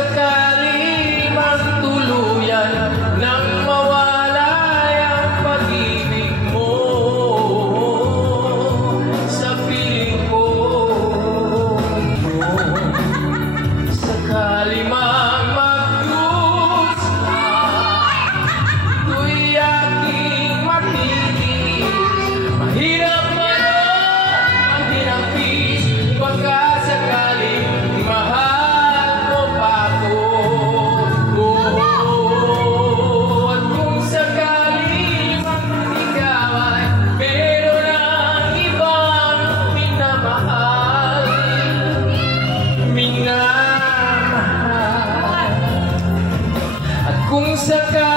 sakali magtuluyan nang mawala ang pag-ibig mo sa piling ko, sakali mang magdusa, to'y aking matitis. Mahirap man ang hinapis, baka sakaling mahal mo pa ako. At kung sakaling ikaw ay meron ang ibang minamahal, minamahal. At kung sakaling